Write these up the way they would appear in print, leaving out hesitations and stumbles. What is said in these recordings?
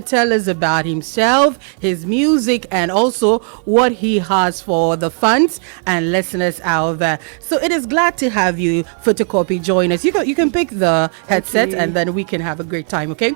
Tell us about himself, his music, and also what he has for the fans and listeners out there. So it is glad to have you, Photocopy, join us. You can pick the headset, and then we can have a great time. Okay.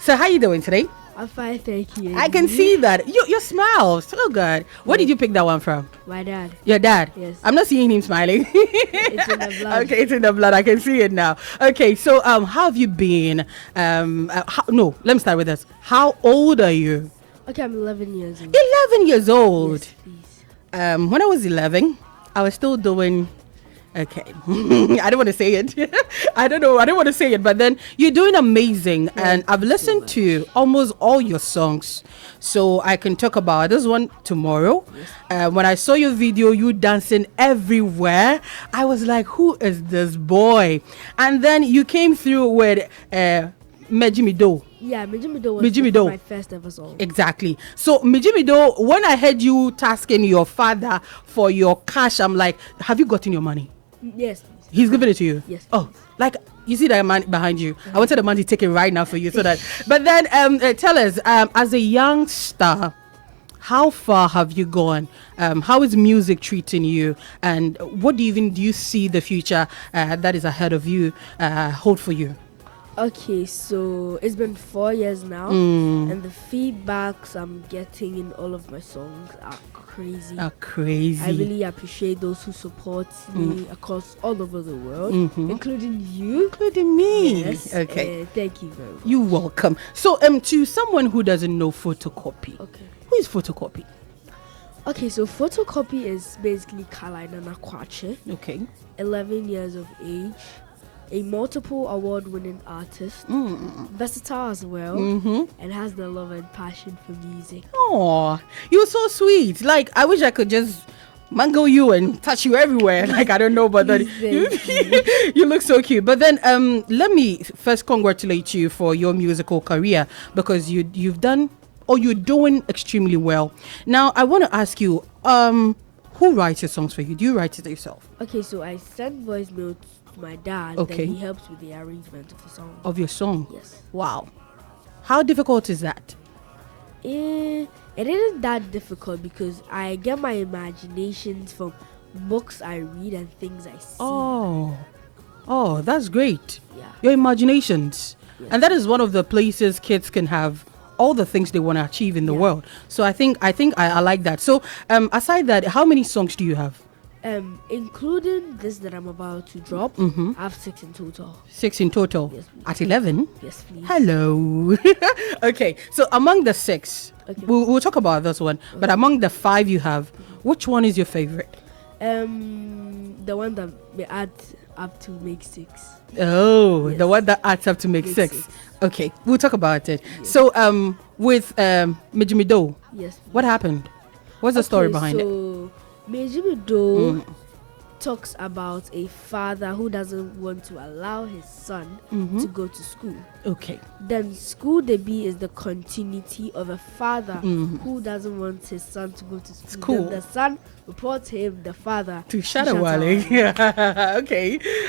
So how you doing today? I'm fine, thank you. I can see that your smile so good. Where did you pick that one from? My dad. Your dad? Yes. I'm not seeing him smiling. It's in the blood. Okay, it's in the blood. I can see it now. Okay, so how have you been? No, let me start with this. How old are you? Okay, I'm 11 years old. 11 years old. Yes, please. When I was 11, I was still doing. Okay, I don't want to say it. I don't know. I don't want to say it, but then you're doing amazing, and I've listened to almost all your songs, so I can talk about this one tomorrow. When I saw your video, you dancing everywhere, I was like, "Who is this boy?" And then you came through with Mejimido. Yeah, Mijimido was Mijimido. my first ever song. Exactly. So Mijimido, when I heard you tasking your father for your cash, I'm like, have you gotten your money? Yes, please. He's giving it to you. Yes. Oh, like you see that man behind you. I wanted the man to take it right now for you, so that. But then, tell us, as a young star, how far have you gone? How is music treating you? And what do you see the future that is ahead of you hold for you? Okay, so it's been 4 years now, and the feedbacks I'm getting in all of my songs are crazy. Crazy. I really appreciate those who support me across all over the world, including you. Including me. Yes. Okay. Thank you very much. You're welcome. So, to someone who doesn't know Photocopy, Okay. who is Photocopy? Okay, so Photocopy is basically Kalaina Nakwache, Okay. 11 years of age, a multiple award-winning artist, versatile as well, and has the love and passion for music. Oh, you're so sweet. Like, I wish I could just mango you and touch you everywhere. Like, I don't know, but then you look so cute. But then, let me first congratulate you for your musical career, because you've done, or you're doing extremely well. Now, I want to ask you, who writes your songs for you? Do you write it yourself? Okay, so I send voice notes to my dad, Okay. then he helps with the arrangement of the song. Of your song? Yes. Wow. How difficult is that? It isn't that difficult because I get my imaginations from books I read and things I see. Oh, that's great. Yeah. Your imaginations. Yes. And that is one of the places kids can have all the things they want to achieve in the world. So I think I like that. So aside that, how many songs do you have? Including this that I'm about to drop, I have 6 in total. 6 in total. Yes, please. At 11? Yes, please. Hello. Okay, so among the 6, Okay. we'll talk about this one, but among the 5 you have, which one is your favorite? The one that we add up to make 6. Oh, Yes. the one that adds up to make Make 6. 6. Okay, we'll talk about it. So with Mijimido, Yes. what happened? What's the story behind it? So Mejimido talks about a father who doesn't want to allow his son to go to school. Okay. Then School Debut is the continuity of a father who doesn't want his son to go to school. Then the son reports him, the father, To Shadowale.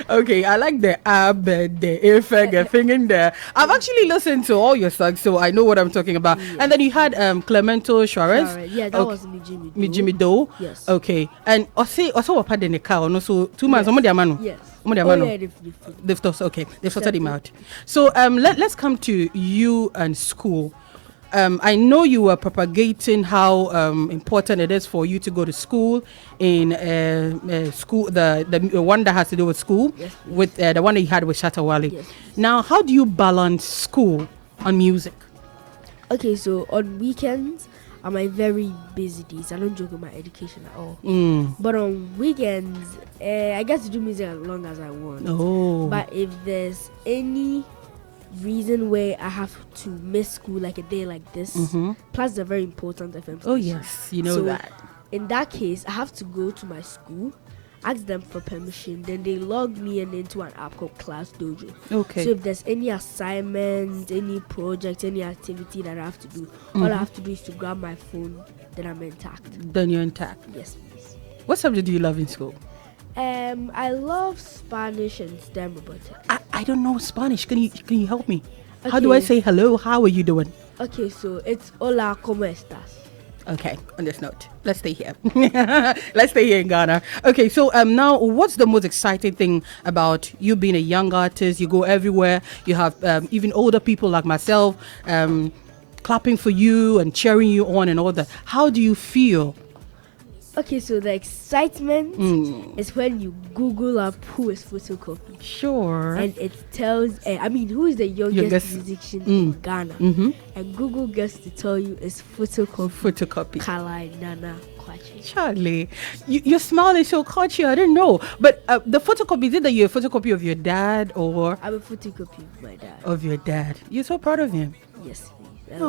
Okay. I like the ab, the effect, the thing in there. I've actually listened to all your songs, so I know what I'm talking about. Yeah. And then you had Clemento Suarez. Alright, yeah, that was Mijimido. Mijimido. Yes. Okay. And also what part in the car? No, so 2 months. Yes. Yes. Oh, yeah, they've sorted him out. So let's come to you and school. I know you were propagating how important it is for you to go to school in school, the one that has to do with school, Yes, please. with the one that you had with Shatawale. Yes. Now, how do you balance school and music? Okay, so on weekends are my very busy days. I don't joke with my education at all. But on weekends, I get to do music as long as I want. Oh, But if there's any reason where I have to miss school like a day like this, plus are very important FM oh station. yes, you know So that. In that case, I have to go to my school, ask them for permission, then they log me into an app called Class Dojo. Okay. So if there's any assignment, any project, any activity that I have to do, all I have to do is to grab my phone, then I'm intact. Then you're intact. Yes, please. What subject do you love in school? I love Spanish and STEM robotics. I don't know Spanish. Can you help me? How do I say hello? How are you doing? Okay, so it's hola, ¿cómo estás? Okay, on this note, let's stay here. Let's stay here in Ghana. Okay, so now what's the most exciting thing about you being a young artist? You go everywhere. You have even older people like myself clapping for you and cheering you on and all that. How do you feel? Okay, so the excitement is when you Google up who is photocopy. Sure. And it tells, who is the youngest musician in Ghana? And Google gets to tell you it's photocopy. Photocopy. Kalai Nana Kwachi. Charlie, your smile is so catchy. I didn't know. But the photocopy, is it that you're a photocopy of your dad or? I'm a photocopy of my dad. Of your dad. You're so proud of him. Yes, please.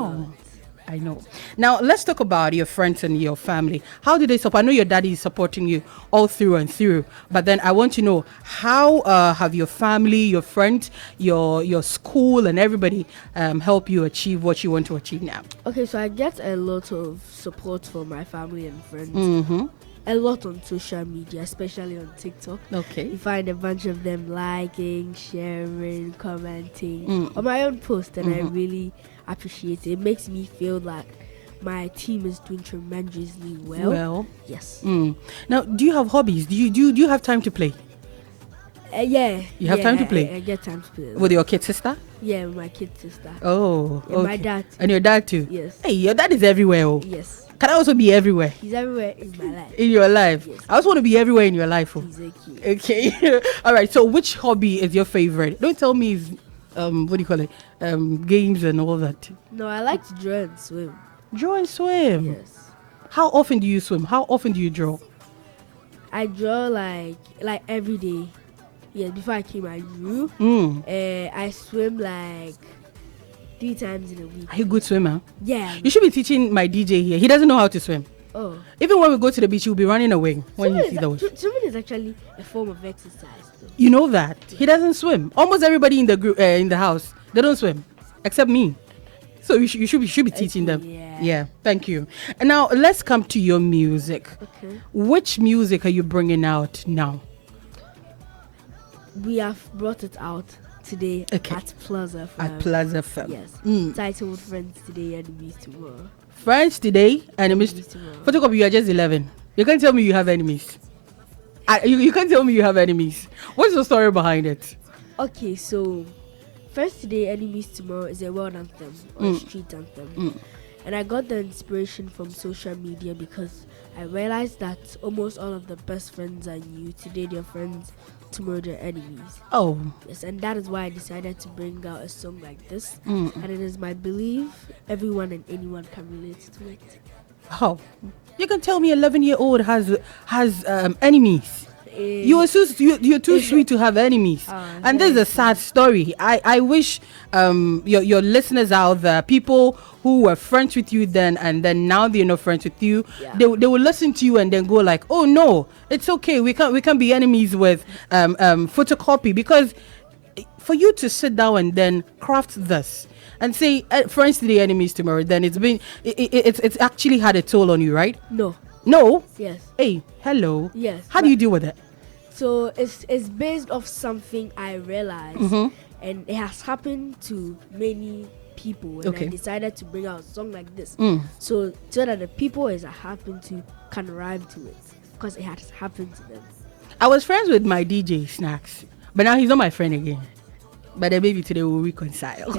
I know. Now, let's talk about your friends and your family. How do they support? I know your daddy is supporting you all through and through, but then I want to know how have your family, your friends, your school and everybody help you achieve what you want to achieve now? Okay, so I get a lot of support from my family and friends. A lot on social media, especially on TikTok. Okay. You find a bunch of them liking, sharing, commenting on my own post, and I really appreciate it. It makes me feel like my team is doing tremendously well. Yes. Now, do you have hobbies? Do you have time to play? Yeah. You have time to play? I get time to play. With your kid sister? Yeah, with my kid sister. Oh, and okay. my dad too. And your dad too? Yes. Hey, your dad is everywhere. Oh. Yes. Can I also be everywhere? He's everywhere in my life. In your life? Yes. I also want to be everywhere in your life. Oh. He's a kid. Okay. All right. So which hobby is your favorite? Don't tell me it's, what do you call it? Games and all that. No, I like to draw and swim. Draw and swim? Yes. How often do you swim? How often do you draw? I draw like every day. Yeah, before I came, I drew. I swim like 3 times in a week. Are you a good swimmer? Yeah. You should be teaching my DJ here. He doesn't know how to swim. Oh. Even when we go to the beach, he'll be running away when he sees the waves. Swimming is actually a form of exercise, though. You know that. He doesn't swim. Almost everybody in the group, in the house, they don't swim, except me. So you should be teaching them. Yeah. Thank you. And now let's come to your music. Okay. Which music are you bringing out now? We have brought it out today at PLUZZ. At PLUZZ. Yes. Titled Friends Today, Enemies Tomorrow. Friends today, enemies tomorrow. Photocopy, you are just 11. You can't tell me you have enemies. You can't tell me you have enemies. What's the story behind it? Okay, so Friends Today, Enemies Tomorrow is a world anthem or a street anthem. And I got the inspiration from social media because I realized that almost all of the best friends I knew today, they're friends, tomorrow they're enemies. Oh. Yes, and that is why I decided to bring out a song like this. And it is my belief everyone and anyone can relate to it. Oh. You can tell me 11-year-old has enemies. You're too sweet to have enemies. And this is a sad story. I wish your listeners out there, people who were friends with you then and then now they're not friends with you, they will listen to you and then go like, oh no, it's okay, we can't be enemies with photocopy, because for you to sit down and then craft this and say friends today, enemies tomorrow, then it's actually had a toll on you, right? No? Yes. Hey, hello. Yes. How do you deal with it? So it's based off something I realized, and it has happened to many people, and I decided to bring out a song like this, so that the people it happened to can rhyme to it, because it has happened to them. I was friends with my DJ Snacks, but now he's not my friend again. But then maybe today we'll reconcile.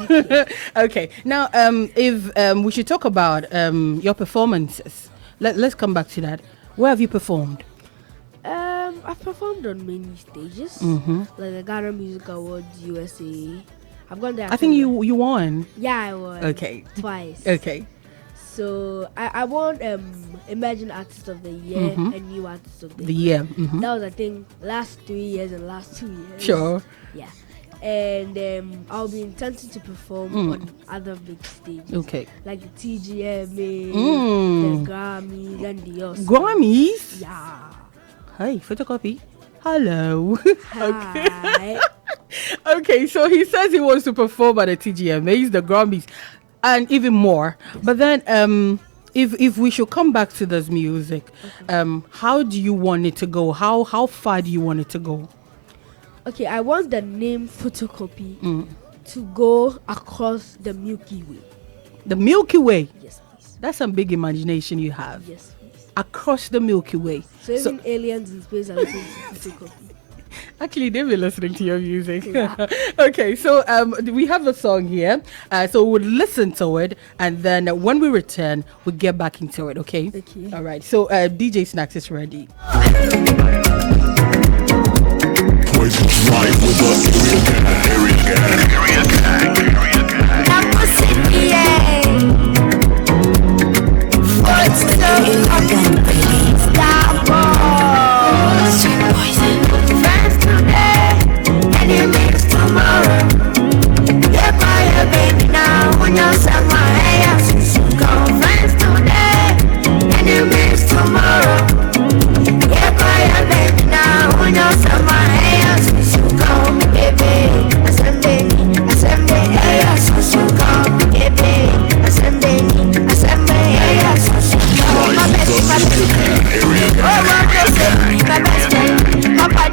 Okay. Now, if we should talk about your performances. Let's come back to that. Where have you performed? I've performed on many stages, like the Ghana Music Awards USA. I've gone there. I think you won. Yeah, I won. Okay. Twice. Okay. So I won Emerging Artist of the Year and New Artist of the Year. That was, I think, last 3 years and last 2 years. Sure. Yeah. And I'll be intending to perform on other big stages. Okay. Like the TGMA, the Grammys, and the Oscars. Grammys? Yeah. Hi, photocopy. Hello. Hi. Okay, so he says he wants to perform at the TGMAs, the Grammys, and even more. Yes. But then, if we should come back to this music, how do you want it to go? How far do you want it to go? Okay, I want the name Photocopy to go across the Milky Way. The Milky Way. Yes, please. That's some big imagination you have. Yes, please. Across the Milky Way. So even aliens in space are listening to Foto Copy. Actually, they've been listening to your music. Okay, so we have a song here. So we'll listen to it, and then when we return, we'll get back into it, okay? Okay. All right, so DJ Snacks is ready.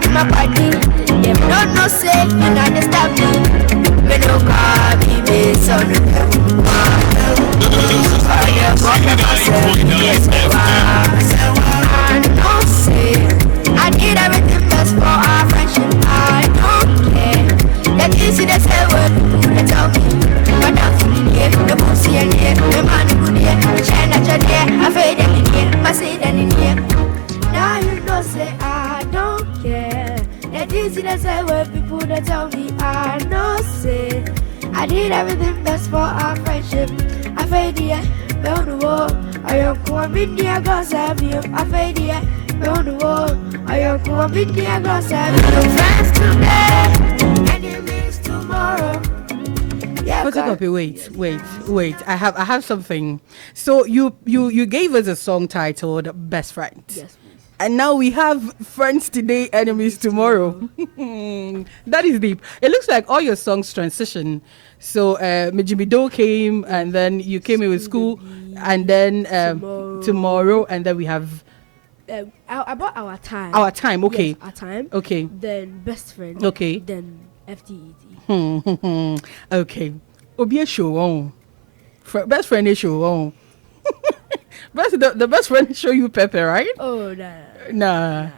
My body, them don't know say you not stop me. Me no call me based on the I know say I did everything best for our friendship. I don't care. That easy to say what they tell me. But I'm feeling here, the pussy and here, the man good here, the shine at your day. I fade them in here, my seed and in here. Now you know say I don't care. That easy to say what people that tell me. I know say I did everything best for our friendship. I fade here, on the wall. I am coming here, cause I'm here. I fade here, on the wall. I am coming here, cause I'm here. Friends today, enemies tomorrow. Foto Copy, wait. I have something. So you gave us a song titled Best Friend. Yes, please. And now we have friends today, enemies tomorrow. That is deep. It looks like all your songs transition. So Mijimido came, and then you came in with school, and then tomorrow, and then we have About our time. our time. Okay. Yes, our time. Okay. Then best friend. Okay. Then FTET. Okay. Obi show on. Best friend is show on. The best friend show you pepper, right? Oh nah.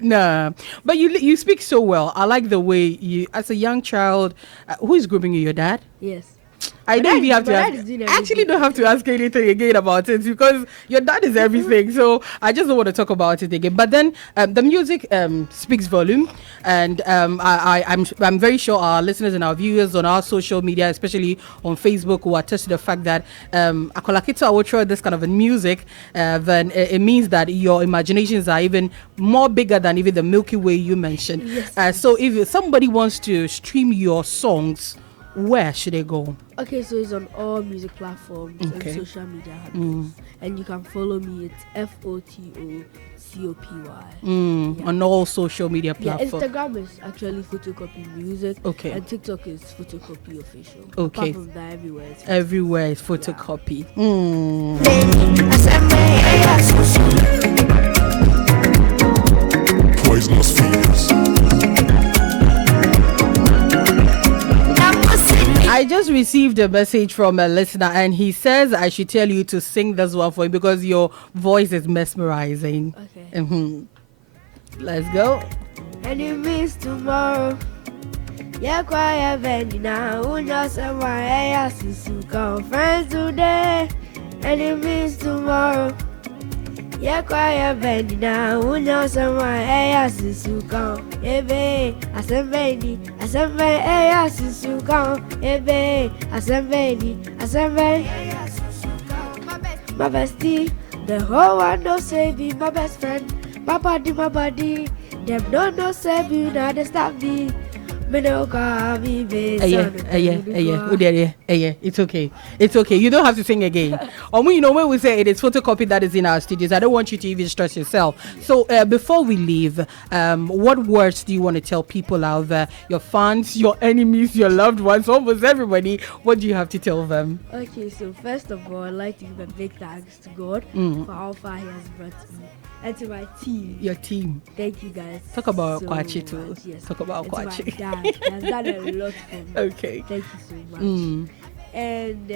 Nah. But you speak so well. I like the way you, as a young child, who is grooming you? Your dad? Yes. I don't even have to my ask. dad is doing I actually everything. don't have to ask anything again about it because your dad is everything. So I just don't want to talk about it again. But then the music speaks volume, and I'm very sure our listeners and our viewers on our social media, especially on Facebook, will attest to the fact that Akolakito Awotra, this kind of music, then it means that your imaginations are even more bigger than even the Milky Way you mentioned. Yes. So if somebody wants to stream your songs, where should they go? Okay, so it's on all music platforms Okay. and social media handles. And you can follow me. It's FOTOCOPY. On all social media Yeah, platforms. Instagram is actually Photocopy Music. Okay. And TikTok is Photocopy Official. Okay. Apart from that, everywhere. Everywhere is photocopy. Poisonous fears. I just received a message from a listener, and he says I should tell you to sing this one for him because your voice is mesmerizing. Okay. Let's go. Enemies tomorrow. Yeah, quiet Benny now. Who knows someone else is to come? Friends today. Enemies tomorrow. Yeah, quiet Benny now. Who knows someone else is to come? Ebe, asembeni, else is to come. Ebe, asembeni, my bestie. The whole world knows say be my best friend. My body. Them don't know say be now they stop me. Me no call me based on the It's okay. It's okay. You don't have to sing again. You know, when we say it is photocopy that is in our studios, I don't want you to even stress yourself. So before we leave, what words do you want to tell people out there, your fans, your enemies, your loved ones, almost everybody? What do you have to tell them? Okay, so first of all, I'd like to give a big thanks to God for how far He has brought me. And to my team. Your team. Thank you guys. Talk about so Kwachi too. much. Yes. Talk about And Kwachi. to my dad. He has done a lot for me. Okay. Thank you so much. And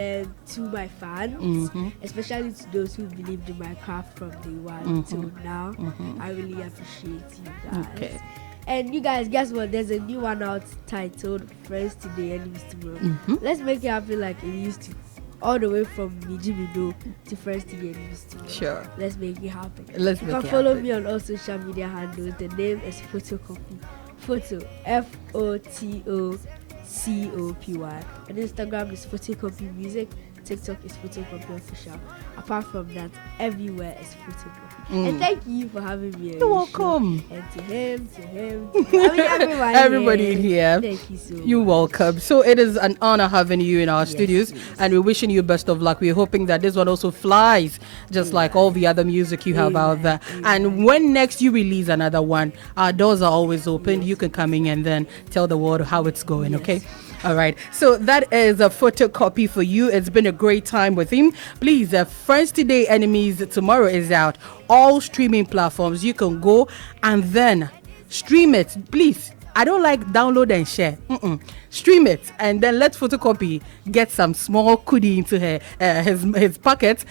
to my fans, especially to those who believed in my craft from day one till now, I really appreciate you guys. Okay. And you guys, guess what? There's a new one out titled Friends Today, Enemies Tomorrow. Let's make it happen like it used to. All the way from Nijibido to Friends Today, Enemies Tomorrow. Sure. Let's make it happen. You can follow me on all social media handles. The name is Photocopy. Photo, Photocopy. On Instagram is Photocopy Music. TikTok is Photocopy Official. Apart from that, everywhere is Photocopy. And thank you for having me. You're welcome. And to him, everybody here. Thank you so much. You're welcome. So it is an honor having you in our studios, and we're wishing you best of luck. We're hoping that this one also flies, just like all the other music you have out there. And when next you release another one, our doors are always open. You can come in and then tell the world how it's going. Okay. All right, so that is a Photocopy for you. It's been a great time with him. Please, Friends Today, Enemies Tomorrow is out. All streaming platforms. You can go and then stream it. Please, I don't like download and share. Stream it and then let Photocopy get some small goodie into his pocket